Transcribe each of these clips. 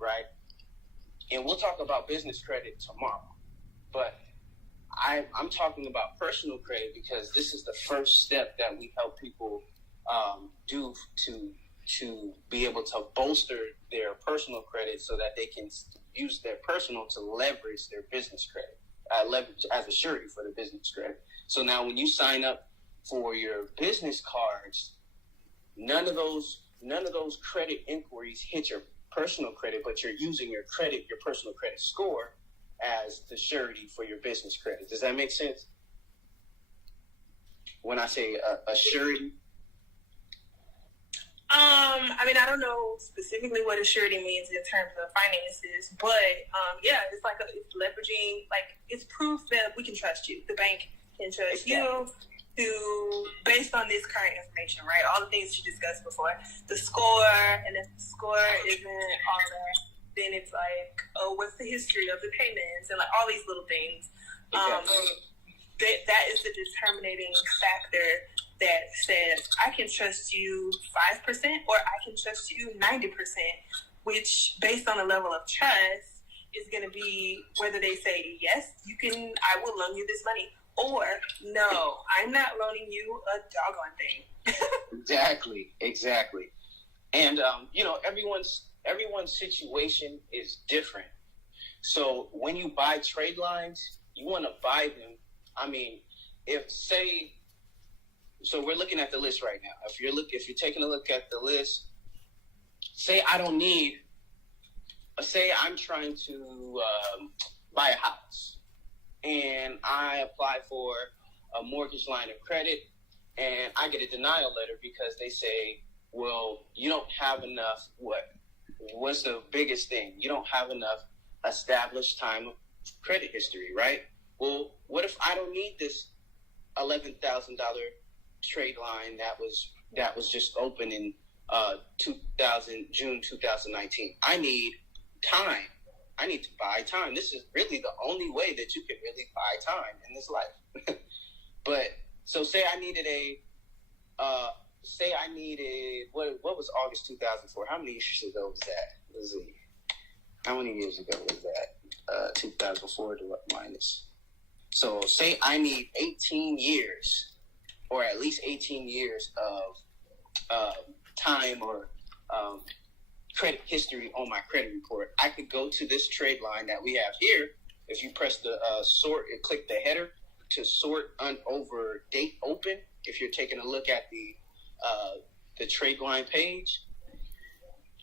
right? And we'll talk about business credit tomorrow. But I'm talking about personal credit because this is the first step that we help people do to be able to bolster their personal credit so that they can use their personal to leverage their business credit, leverage as a surety for the business credit. So now when you sign up for your business cards, none of those credit inquiries hit your personal credit, but you're using your personal credit score as the surety for your business credit. Does that make sense? When I say a surety? I mean, I don't know specifically what a surety means in terms of finances, but yeah, it's like it's leveraging, like it's proof that we can trust you. The bank can trust you based on this current information, right? All the things you discussed before, the score, and if the score isn't on there, then it's like, oh, what's the history of the payments, and like all these little things. That is the determining factor that says I can trust you 5% or I can trust you 90%, which based on the level of trust is going to be whether they say, yes, I will loan you this money, or no, I'm not loaning you a doggone thing. Exactly. And, everyone's situation is different. So when you buy trade lines, you want to buy them. I mean, so we're looking at the list right now. If you're taking a look at the list, say I'm trying to buy a house and I apply for a mortgage line of credit and I get a denial letter because they say, well, you don't have enough. What's the biggest thing? You don't have enough established time of credit history, right? Well, what if I don't need this $11,000 trade line that was just open in June 2019? I need time. I need to buy time. This is really the only way that you can really buy time in this life. But so say I needed what was August 2004? How many years ago was that? Let's see. How many years ago was that? 2004 to what minus? So say I need 18 years, or at least 18 years of time or credit history on my credit report. I could go to this trade line that we have here. If you press the sort and click the header to sort over date open, if you're taking a look at the trade line page,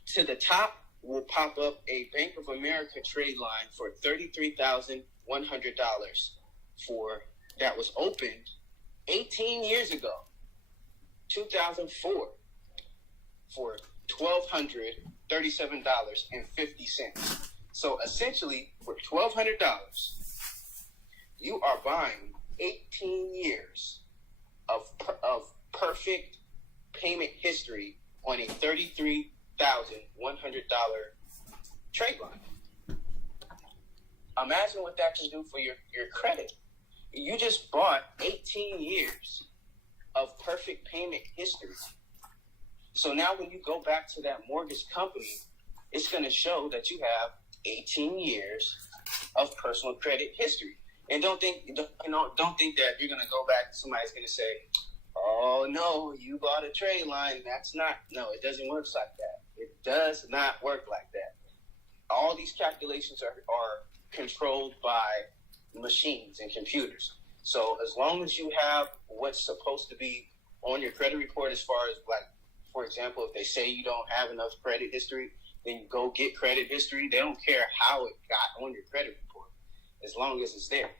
to the top will pop up a Bank of America trade line for $33,100 that was opened 18 years ago, 2004, for $1,237.50. So essentially, for $1,200, you are buying 18 years of perfect payment history on a $33,100 trade line. Imagine what that can do for your credit. You just bought 18 years of perfect payment history. So now when you go back to that mortgage company, it's going to show that you have 18 years of personal credit history. And don't think that you're going to go back and somebody's going to say, oh, no, you bought a trade line. No, it doesn't work like that. It does not work like that. All these calculations are controlled by machines and computers. So as long as you have what's supposed to be on your credit report, as far as, like, for example, if they say you don't have enough credit history, then you go get credit history. They don't care how it got on your credit report, as long as it's there.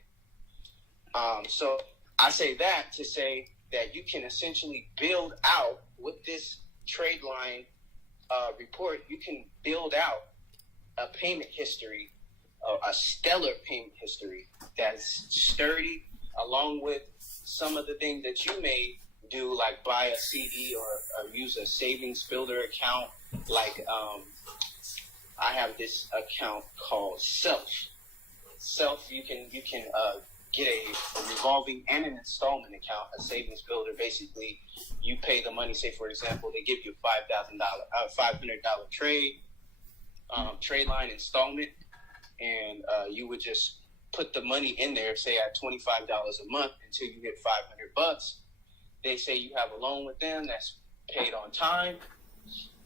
So I say that to say that you can essentially build out with this trade line report, you can build out a payment history, a stellar payment history that's sturdy, along with some of the things that you may do, like buy a CD or use a savings builder account. Like I have this account called Self. You can get a revolving and an installment account, a savings builder. Basically, you pay the money. Say, for example, they give you $500 trade. Tradeline installment, and you would just put the money in there, say at $25 a month until you hit $500. They say you have a loan with them that's paid on time.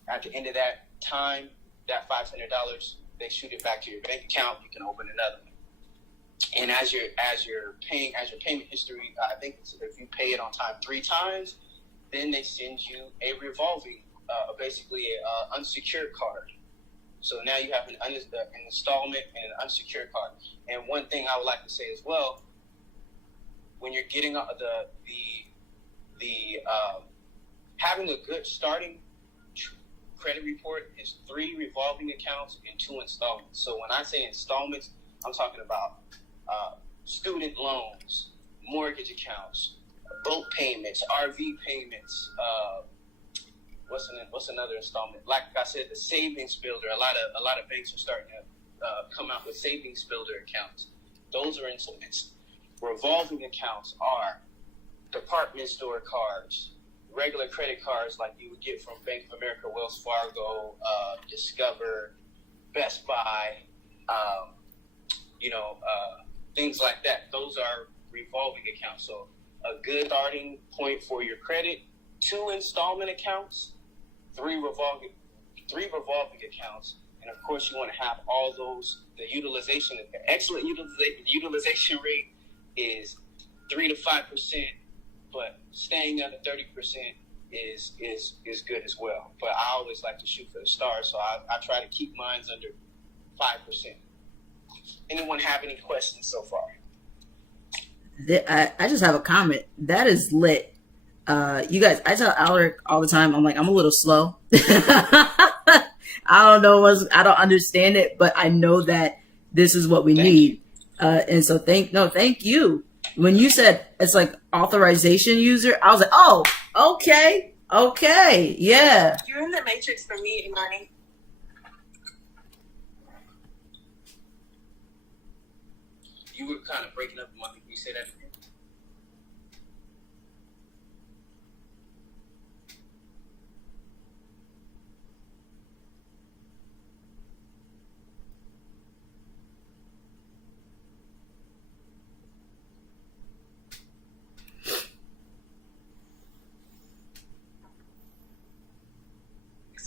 At the end of that time, that $500, they shoot it back to your bank account. You can open another one. And as your payment history, I think if you pay it on time 3 times, then they send you a revolving, basically an unsecured card. So now you have an installment and an unsecured card. And one thing I would like to say as well, when you're getting having a good starting credit report is 3 revolving accounts and 2 installments. So when I say installments, I'm talking about student loans, mortgage accounts, boat payments, RV payments. What's another installment? Like I said, the savings builder. A lot of banks are starting to come out with savings builder accounts. Those are installments. Revolving accounts are department store cards, regular credit cards like you would get from Bank of America, Wells Fargo, Discover, Best Buy, things like that. Those are revolving accounts. So a good starting point for your credit: 2 installment accounts, 3 revolving accounts, and of course you want to have all those. The utilization, the excellent utilization rate is 3 to 5%, but staying under 30% is good as well. But I always like to shoot for the stars, so I try to keep mine under 5%. Anyone have any questions so far? I just have a comment. That is lit. You guys, I tell Alaric all the time, I'm like, I'm a little slow. I don't know I don't understand it, but I know that this is what we need. And so thank you. When you said it's like authorization user, I was like, oh, okay, yeah. You're in the matrix for me, Imani. You were kind of breaking up. Can you say that again?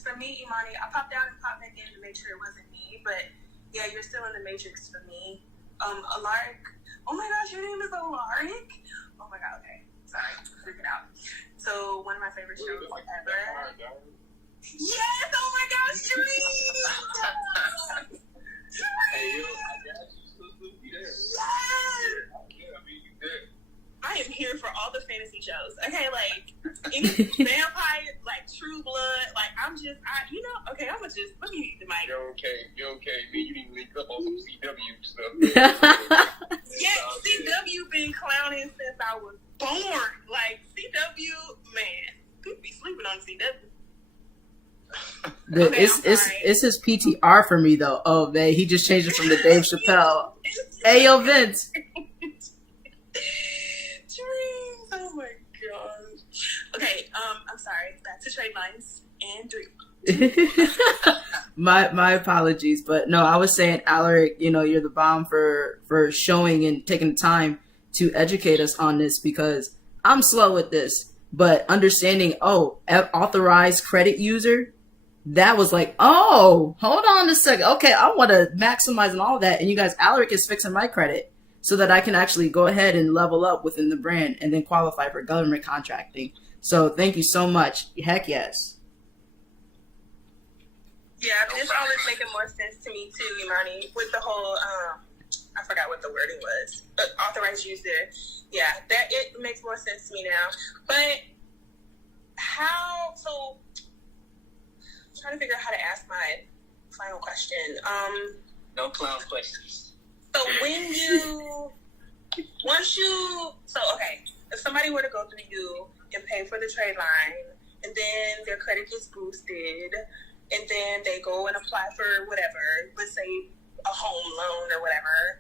For me, Imani, I popped out and popped back in to make sure it wasn't me, but yeah, you're still in the matrix for me. Alaric. Oh my gosh, your name is Alaric? Oh my god, okay. Sorry, I'm freaking out. So, one of my favorite shows ever. Yes! Oh my gosh, Dream! Hey, yo, I got you. Still be there. Yes! I mean, you there. I am here for all the fantasy shows. Okay, like any vampire, like True Blood, like I'm just, okay, I'm gonna just let me eat the mic. You're okay. Me, you need to link up on some CW stuff. Yeah, CW been clowning since I was born. Like CW, man, people be sleeping on CW. Okay, it's his PTR for me though. Oh man, he just changed it from the Dave Chappelle. Hey yo, Vince. Oh my gosh. Okay, I'm sorry. Back to Tradelines and Dream. My apologies, but no, I was saying, Alaric, you're the bomb for showing and taking the time to educate us on this, because I'm slow with this, but understanding, authorized credit user, that was like, hold on a second. Okay, I want to maximize and all that. And you guys, Alaric is fixing my credit so that I can actually go ahead and level up within the brand and then qualify for government contracting. So thank you so much. Heck yes. Yeah, this all is making more sense to me too, Imani, with the whole, I forgot what the wording was, but authorized user. Yeah, that it makes more sense to me now. But so I'm trying to figure out how to ask my final question. No clown questions. So if somebody were to go through you and pay for the trade line, and then their credit gets boosted, and then they go and apply for whatever, let's say a home loan or whatever,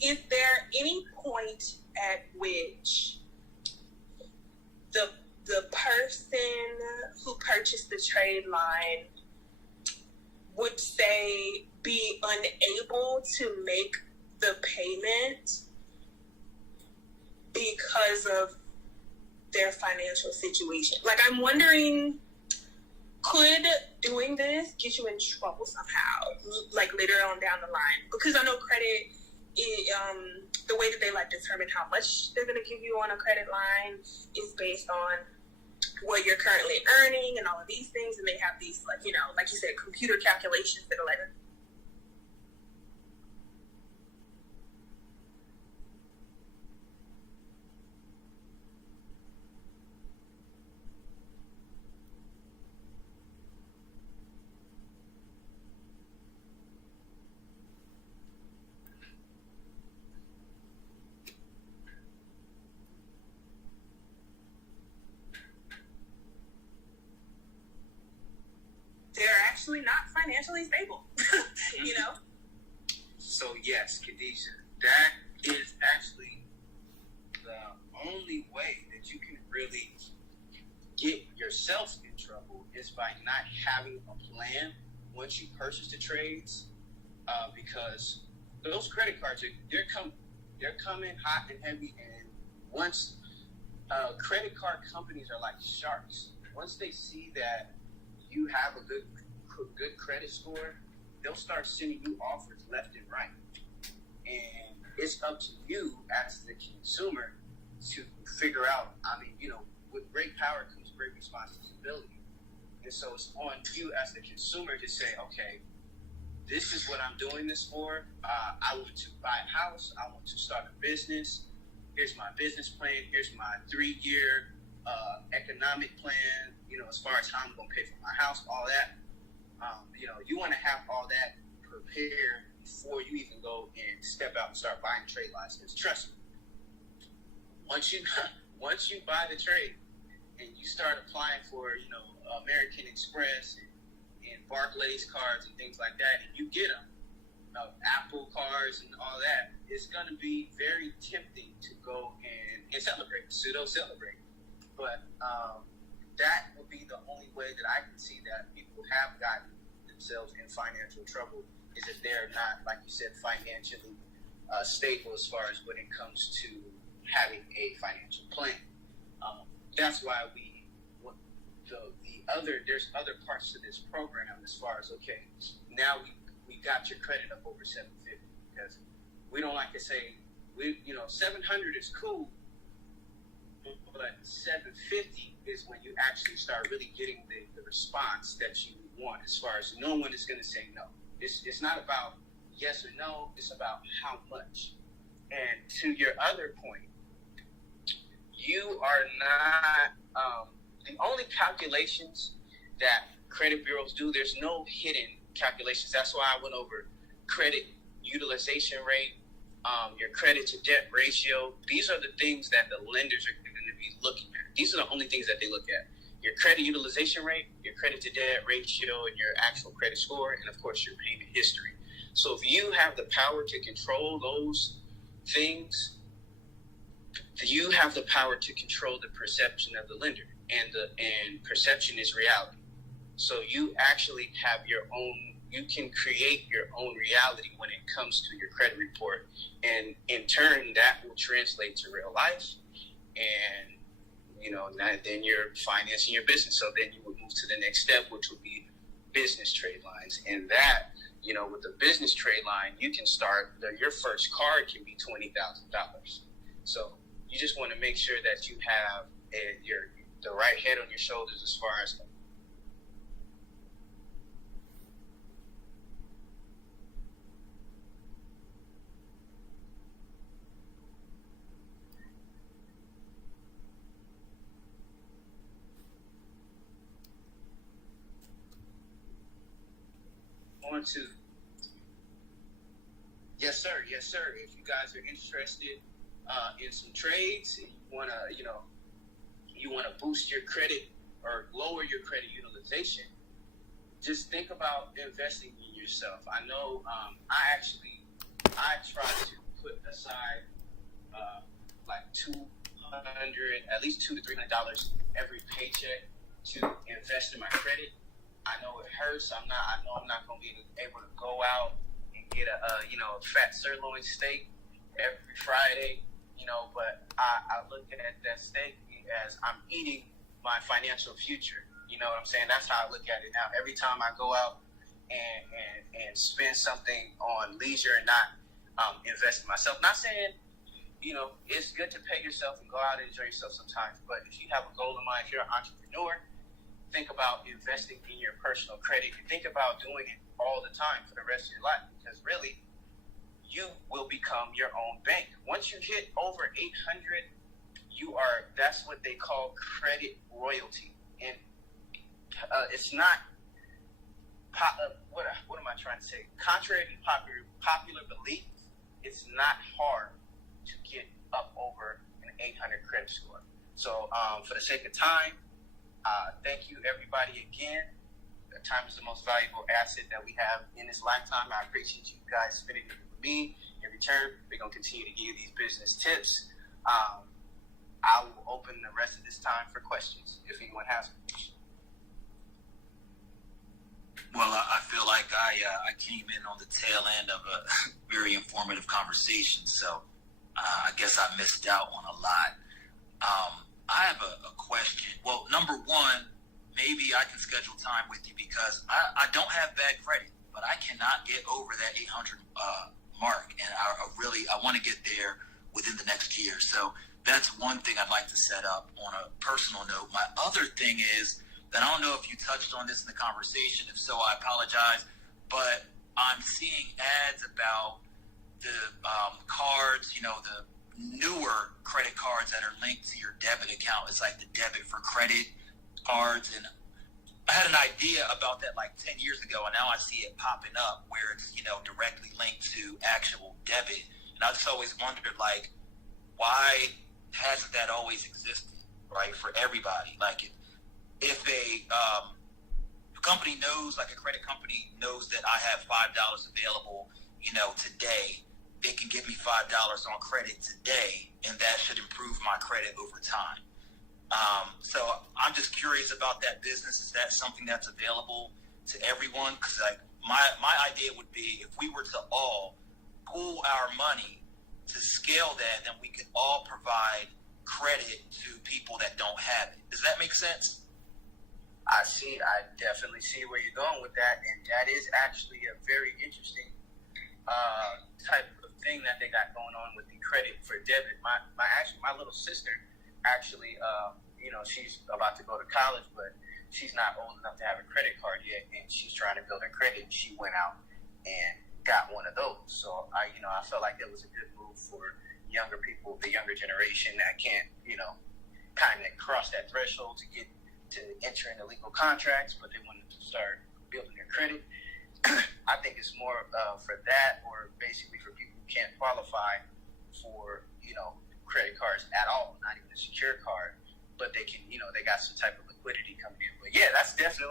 is there any point at which the the person who purchased the trade line would say be unable to make the payment because of their financial situation. Like, I'm wondering, could doing this get you in trouble somehow, like later on down the line? Because I know credit, the way that they like determine how much they're going to give you on a credit line is based on what you're currently earning and all of these things, and they have these, like, you know, like you said, computer calculations that are like, they're actually not financially stable, you know? So yes, Khadijah, that is actually the only way that you can really get yourself in trouble is by not having a plan once you purchase the trades, because those credit cards they're coming hot and heavy, and once credit card companies are like sharks. Once they see that you have a good credit score, they'll start sending you offers left and right. And it's up to you as the consumer to figure out, I mean, you know, with great power comes great responsibility. And so it's on you as the consumer to say, okay, this is what I'm doing this for. I want to buy a house. I want to start a business. Here's my business plan. Here's my 3-year economic plan, you know, as far as how I'm going to pay for my house, all that. You know, you want to have all that prepared before you even go and step out and start buying trade lines. Because trust me, once you buy the trade and you start applying for, you know, American Express and Barclays cards and things like that, and you get them, Apple cards and all that, it's going to be very tempting to go and celebrate, pseudo celebrate. But that would be the only way that I can see that people have gotten themselves in financial trouble, is if they're not, like you said, financially stable as far as when it comes to having a financial plan. That's why there's other parts to this program as far as, okay, now we got your credit up over 750, because we don't like to say, 700 is cool, but 750 is when you actually start really getting the response that you want, as far as no one is going to say no. It's not about yes or no, it's about how much. And to your other point, you are not, the only calculations that credit bureaus do, there's no hidden calculations. That's why I went over credit utilization rate, your credit to debt ratio. These are the things that the lenders are going to be looking at. These are the only things that they look at. Your credit utilization rate, your credit to debt ratio, and your actual credit score, and of course your payment history. So if you have the power to control those things, you have the power to control the perception of the lender, and perception is reality. So you actually have your own, you can create your own reality when it comes to your credit report, and in turn that will translate to real life, and then you're financing your business. So then you would move to the next step, which would be business trade lines. And that, with the business trade line, you can start, your first card can be $20,000. So you just want to make sure that you have the right head on your shoulders as far as to. Yes, sir. If you guys are interested in some trades, and you want to boost your credit or lower your credit utilization, just think about investing in yourself. I know I try to put aside like $200 at least $200 to $300 every paycheck to invest in my credit. I know it hurts. I know I'm not going to be able to go out and get a fat sirloin steak every Friday, but I look at that steak as I'm eating my financial future. You know what I'm saying? That's how I look at it now. Every time I go out and spend something on leisure and not invest in myself. Not saying, it's good to pay yourself and go out and enjoy yourself sometimes, but if you have a goal in mind, if you're an entrepreneur, think about investing in your personal credit. Think about doing it all the time for the rest of your life, because really, you will become your own bank. Once you hit over 800, that's what they call credit royalty. And it's not, what am I trying to say? Contrary to popular belief, it's not hard to get up over an 800 credit score. So for the sake of time, thank you everybody again. Time is the most valuable asset that we have in this lifetime. I appreciate you guys spending it with me. In return, we're going to continue to give you these business tips. I will open the rest of this time for questions if anyone has them. Well, I feel like I came in on the tail end of a very informative conversation, so I guess I missed out on a lot. I have a question. Well, number one, maybe I can schedule time with you because I don't have bad credit, but I cannot get over that 800 mark, and I want to get there within the next year. So that's one thing I'd like to set up on a personal note. My other thing is that I don't know if you touched on this in the conversation. If so, I apologize. But I'm seeing ads about the cards, the newer credit cards that are linked to your debit account. It's like the debit for credit cards. And I had an idea about that like 10 years ago, and now I see it popping up where it's, directly linked to actual debit. And I just always wondered, like, why hasn't that always existed, right, for everybody? Like, if a company knows, like a credit company knows that I have $5 available, today, they can give me $5 on credit today, and that should improve my credit over time. So I'm just curious about that business. Is that something that's available to everyone? Because my idea would be if we were to all pool our money to scale that, then we could all provide credit to people that don't have it. Does that make sense? I definitely see where you're going with that, and that is actually a very interesting type of thing that they got going on with the credit for debit. My little sister actually, she's about to go to college, but she's not old enough to have a credit card yet, and she's trying to build her credit. She went out and got one of those. So I felt like that was a good move for younger people, the younger generation that can't, kind of cross that threshold to enter into legal contracts, but they wanted to start building their credit. I think it's more for that, or basically for people who can't qualify for, credit cards at all, not even a secure card, but they can, they got some type of liquidity coming in. But yeah, that's definitely